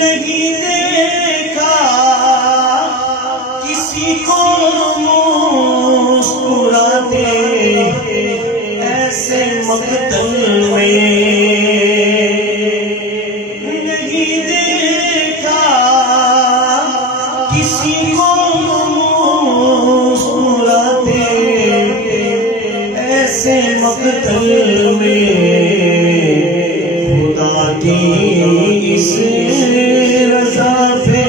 نہیں دیکھا کسی کو مسکراتے ایسے مقتل میں، نہیں دیکھا کسی کو مسکراتے ایسے مقتل میں، خدا کی اس رضا پہ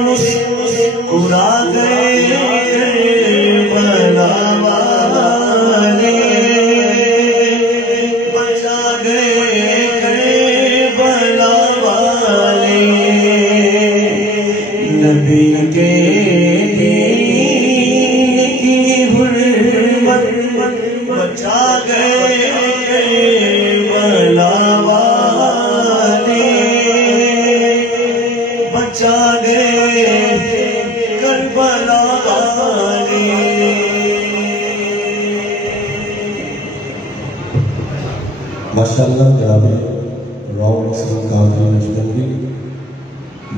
مسکرا گئے کربلا والے، بچا گئے کربلا والے، نبی کے دین کی حرمت بچا گئے کربلا والے، بچا گئے کربلا والے۔ ماشاءاللہ جناب راؤل حسین قادری نجدی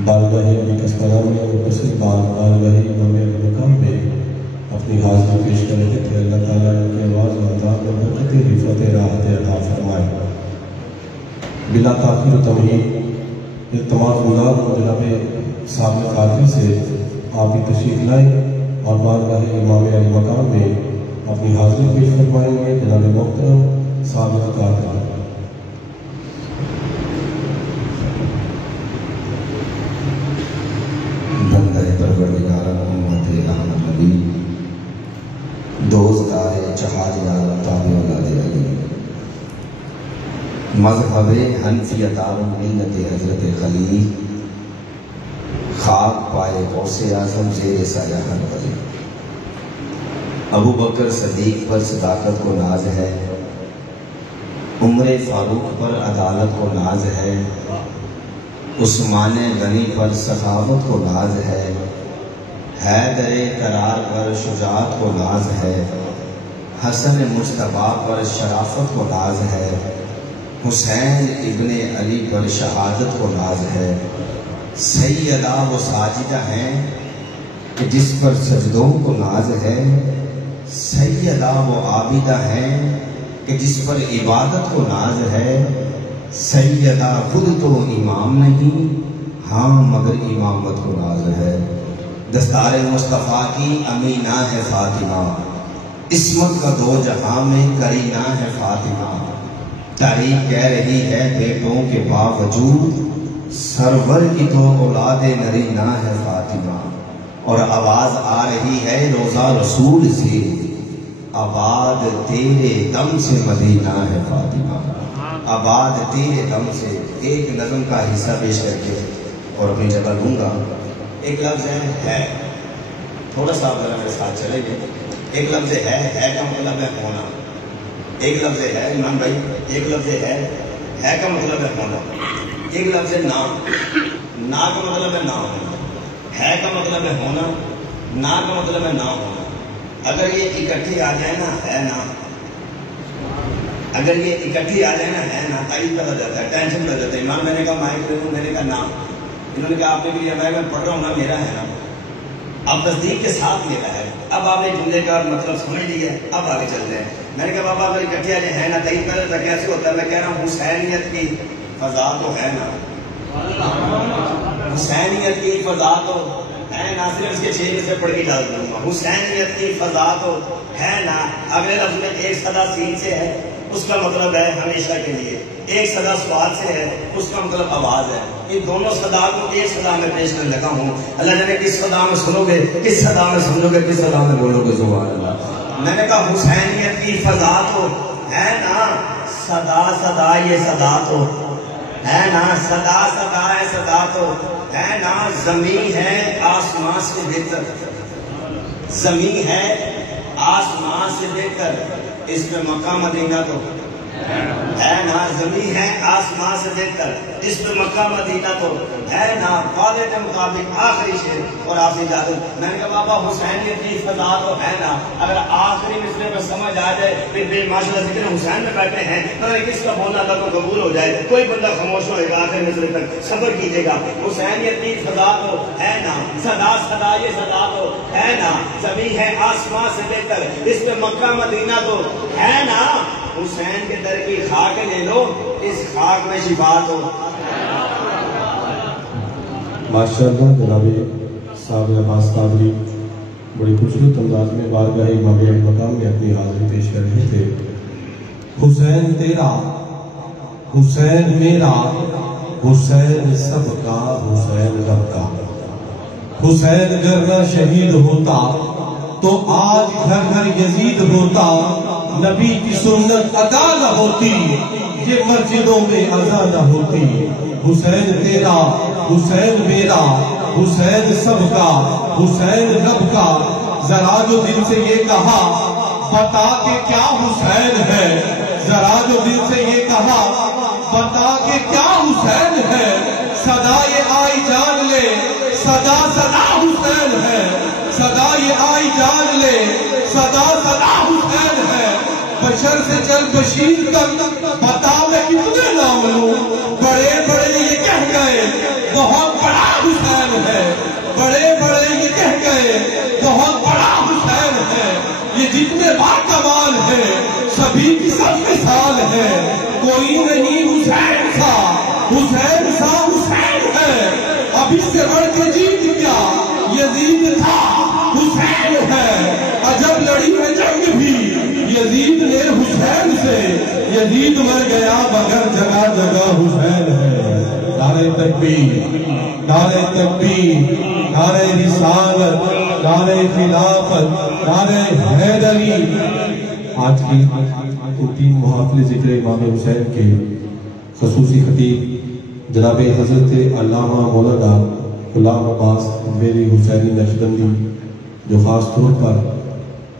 بارگاہ کستران میں مقصد بارگاہ امام المقام پہ اپنی حاضری پیش کر رہے تھے۔ اللہ تعالیٰ ان کے آواز و انداز میں برکت حفظت راحت عطا فرمائے۔ بلا تاخیر و تمہید التماس گزار ہوں جناب صاحب قادری سے آپ بھی تشریف لائیں اور بارگاہ امام علی مقام میں اپنی حاضری پیش فرمائیں گے۔ جناب محترم صاحب قادری۔ بندہ پروردگار امت احمد نبی دوزدار جہاز یار تابع اولاد علی، مذہب حنفیت ملت حضرت خلیل، خاک پائے غوث اعظم زیر سایہ ہر ولی۔ ابو بکر صدیق پر صداقت کو ناز ہے، عمر فاروق پر عدالت کو ناز ہے، عثمان غنی پر سخاوت کو ناز ہے، حیدر کرار پر شجاعت کو ناز ہے، حسن مجتبیٰ پر شرافت کو ناز ہے، حسین ابن علی پر شہادت کو ناز ہے۔ سیدہ وہ ساجدہ ہیں کہ جس پر سجدوں کو ناز ہے، سیدہ وہ عابدہ ہیں کہ جس پر عبادت کو ناز ہے، سیدہ خود تو امام نہیں ہاں مگر امامت کو ناز ہے۔ دستار مصطفیٰ کی امینہ ہے فاطمہ، عصمت کا دو جہاں میں کرینہ ہے فاطمہ، تاریخ کہہ رہی ہے بیٹوں کے باوجود سرور کی تو اولاد نرینہ ہے فاطمہ، اور آواز آ رہی ہے روزہ رسول سے آباد تیرے دم سے مدینہ ہے فاطمہ، آباد تیرے دم سے۔ ایک نظم کا حصہ پیش کر کے اور اپنی جگہ لوں گا۔ ایک لفظ ہے، تھوڑا سا آپ ذرا میرے ساتھ چلیں گے۔ ایک لفظ ہے کا مطلب ہے ہونا، ایک لفظ ہے امام بھائی، ایک لفظ ہے کا مطلب ہے ہونا، ایک لفظ ہے نا کا مطلب ہے نہ ہونا، ہے کا مطلب ہے ہونا، نا کا مطلب ہے نہ ہونا۔ اگر یہ اکٹھی آ جائے نا ہے نا، اگر یہ اکٹھی آ جائے نا ہے نا، تائید پیدا ہو جاتا ہے، ٹینشن پیدا جاتا ہے۔ امام میں نے کہا مائک لے لوں، میں نے کہا نا، انہوں نے کہا آپ نے بھی لیا، میں پڑھ رہا ہوں نا میرا ہے نا، اب تصدیق کے ساتھ میرا ہے۔ اب آپ نے جملے کا مطلب سمجھ لیا ہے، اب آگے چلتے ہیں۔ میں نے کہا بابا اگر اکٹھی آ جائے ہے نا، تائید پیدا ہوتا کیسے ہوتا ہے؟ میں کہہ رہا ہوں حسینیت کی فضا تو ہے نا، حسینیت کی فضا تو ہے نا، صرف اس کے 6 سے پڑھ کے ڈال دوں گا۔ حسینیت کی فضا تو ہے نا، اگلے لفظ میں ایک صدا سین سے ہے، اس کا مطلب ہے ہمیشہ کے لیے، ایک صدا سواد سے ہے، اس کا مطلب آواز ہے۔ ان دونوں صدا کو ایک صدا میں پیش کرنے لگا ہوں۔ اللہ جانے کس صدا میں سنو گے، کس صدا میں سمجھو گے، کس صدا میں بولو گے سبحان اللہ۔ میں نے کہا حسینیت کی فضا تو ہے نا، صدا صدا یہ صدا تو ہے نا، صدا صدا ہے صدا تو ہے نا، زمین ہے آسمان سے بہتر، زمین ہے آسمان سے بہتر، اس میں مکہ مدینہ تو ہے نا زمین ہے آسمان سے بہتر، اس پہ مکہ مدینہ تو ہے نا وعدے کے مطابق آخری شعر اور آپ اجازت۔ میں نے کہا بابا حسینیت کی فضا تو ہے نا، اگر آخری مصرے میں سمجھ آ جائے پھر ماشاء اللہ ذکر حسین میں بیٹھے ہیں، پتہ نہیں کس کا بولنا تھا تو قبول ہو جائے، کوئی بندہ خاموش ہوئے گا آخری مصرے تک، صبر کیجیے گا۔ حسینیت کی فضا تو ہے نا، صدا صدا یہ صدا تو ہے نا، زمین ہے آسمان سے بہتر، اس پہ مکہ مدینہ تو ہے نا، حسین کے در کی خاک لے لو، اس خاک میں شفا تو۔ ماشاءاللہ جناب صاحب عباس قادری بڑی خوبصورت انداز میں بارگاہ امام مقام میں اپنی حاضری پیش کر رہے تھے۔ حسین تیرا، حسین میرا، حسین سب کا، حسین رب کا۔ حسین گر نہ شہید ہوتا تو آج گھر گھر یزید ہوتا، نبی کی سنت ادا نہ ہوتی، یہ مسجدوں میں اذا نہ ہوتی۔ حسین تیرا، حسین میرا، حسین سب کا، حسین رب کا۔ ذرا جو دل سے یہ کہا بتا کہ کیا حسین ہے، ذرا جو دل سے یہ کہا بتا کہ کیا حسین ہے، صدا یہ آئی جان لے، صدا صدا حسین ہے، صدا یہ آئی جان لے، صدا صدا حسین ہے۔ بشر سے چل بشیر تک بتا میں کتنے نام لوں، بڑے بڑے یہ کہہ گئے بہت بڑا حسین ہے، بڑے بڑے یہ کہہ گئے بہت بڑا حسین ہے۔ یہ جتنے بار کمال ہے سبھی کی سب مثال ہے، کوئی نہیں حسین سا، حسین سا حسین ہے۔ اب اس سے بڑھ کے جیت کیا یزید تھا، حسین ہے۔ عجب لڑی ہے جنگ بھی یزید نے حسین سے، یزید مر گیا مگر جگہ جگہ حسین ہے۔ نعرہ تکبیر، نعرہ تکبیر، نعرہ رسالت، نعرہ خلافت، نعرہ حیدری۔ آج کی تین محافل ذکر امام حسین کے خصوصی خطیب جناب حضرت علامہ مولانا غلام عباس میری حسینی نقشبندی، جو خاص طور پر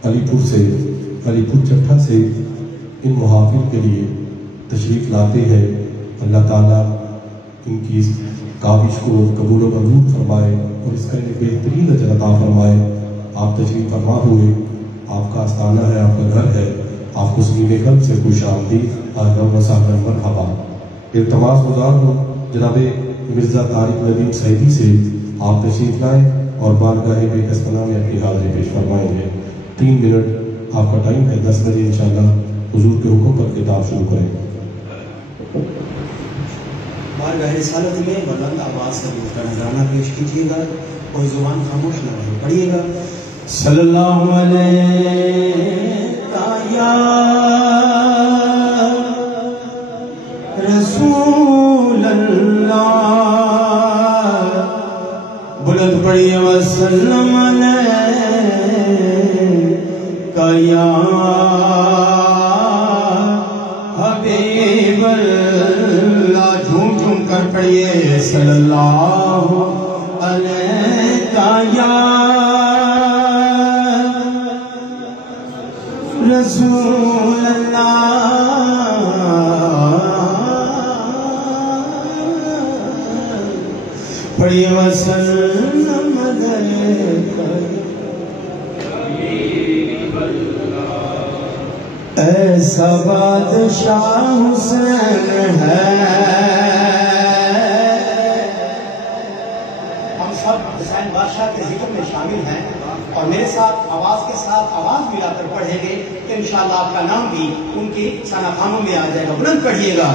علی پور چٹھا سے ان محافل کے لیے تشریف لاتے ہیں، اللہ تعالیٰ ان کی اس کاوش کو قبول و منظور فرمائے اور اس کا ایک بہترین اجر عطا فرمائے۔ آپ تشریف فرما ہوئے، آپ کا آستانہ ہے، آپ کا گھر ہے، آپ کو سنیل قلب سے خوش آمدید، اہلا و سہلا مرحبا۔ التماس گزار ہوں جناب مرزا طارق ندیم سعیدی سے آپ تشریف لائیں اور بارگاہ بے کسپنا میں اپنی حاضری پیش فرمائیں گے۔ 3 منٹ آپ کا ٹائم ہے، 10 بجے انشاءاللہ حضور کے حکم پر خطاب شروع کریں۔ بارگاہ رسالت میں بلند آواز سے کا نذرانہ پیش کیجیے گا، کوئی زبان خاموش نہ رہے، پڑھیے گا۔ صلی اللہ علیہ یا رسول اللہ، بلند پڑھیے وسلم علیہ یا حبیب اللہ، جھوم جھوم کر پڑھیے صلی اللہ علیہ یا رسول اللہ، پڑھیے وسلم علیہ۔ ایسا بادشاہ حسین ہے، ہم سب حسین بادشاہ کے ذکر میں شامل ہیں اور میرے ساتھ آواز کے ساتھ آواز ملا کر پڑھیں گے کہ انشاءاللہ آپ کا نام بھی ان کی ثناخانوں میں آ جائے گا۔ بلند پڑھیے گا۔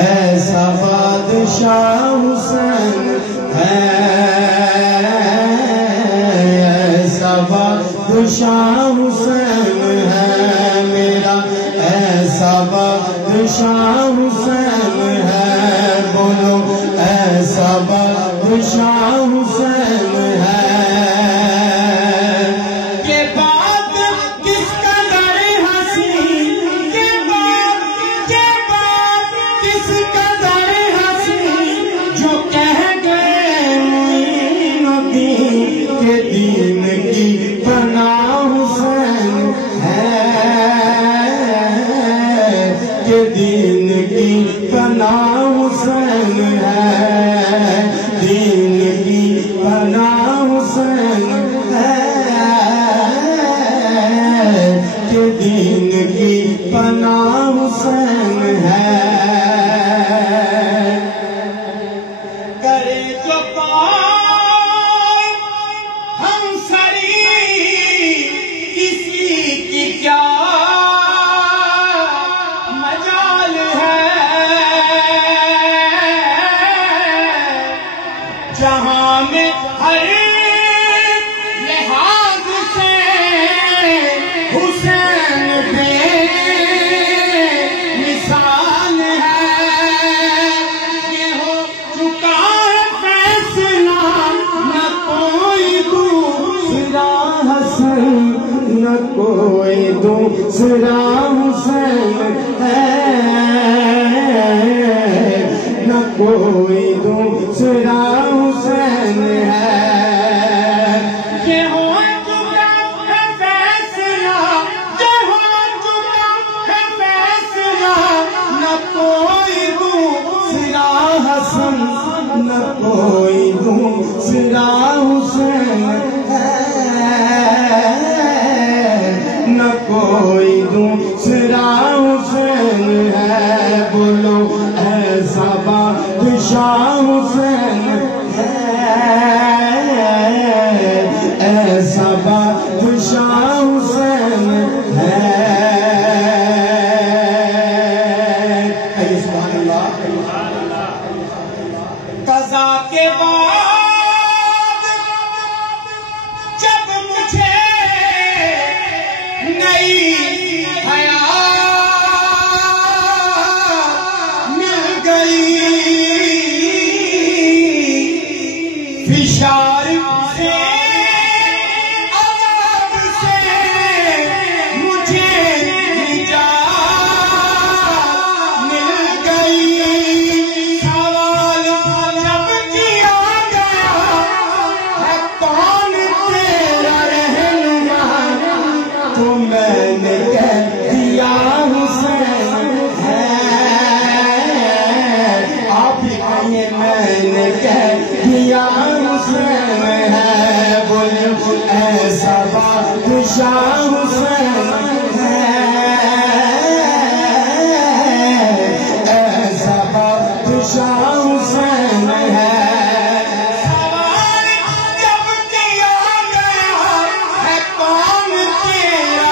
ایسا بادشاہ حسین ہے، ایسا بادشاہ حسین ہے میرا، ایسا بادشاہ حسین ہے، بولو ایسا بادشاہ حسین ہے۔ یہ بات کس قدر حسین، یہ بات کس قدر حسین، جو کہہ گئے معین الدین کے دین کی پناہ حسین ہے، کہ پناہ حسین ہے، دین کی پناہ حسین ہے، کہ دین کی پناہ حسین ہے۔ کرے جو پائے ہم سری کسی کی کیا مجال ہے، جہاں میں ہر لحاظ سے حسین بے مثال ہے، یہ ہو چکا ہے فیصلہ نہ کوئی دوسرا حسن، نہ کوئی دوسرا حسین ہے، نہ کوئی دوسرا حسین ہے۔ یہ ہو چکا ہے فیصلہ، یہ ہو چکا ہے فیصلہ، نہ کوئی دوسرا حسن، نہ کوئی دوسرا حسین ہے، نہ کوئی دوسرا حسین ہے۔ بولو ایسا بادشاہ حسین ہے، ایسا بادشاہ حسین ہے۔ سبحان اللہ۔ قضا کے بعد جب مجھے نئی حیات مل گئی، فشار سے عذاب سے مجھے نجات مل گئی، سوال جب کیا گیا ہے کون تیرا رہنما، تو میں نے کہہ دیا حسین ہے، آپ ہی کہیے میں نے کہہ دیا حسین ہے۔ بولے ایسا بادشاہ حسین ہے، ایسا بادشاہ حسین ہے۔ سوال جب کیا گیا ہے کون تیرا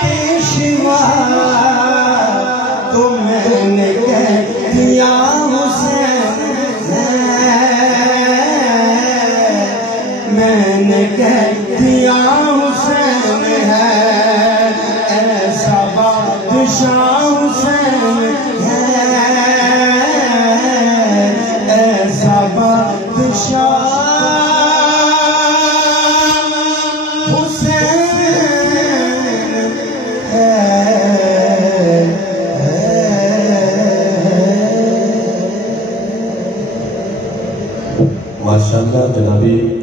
پیشوا، تو میں نے کہہ دیا حسین ہے، میں نے کہہ دیا حسین ہے۔ ایسا بادشاہ حسین ہے، ایسا بادشاہ حسین ہے۔ ماشاءاللہ جنابی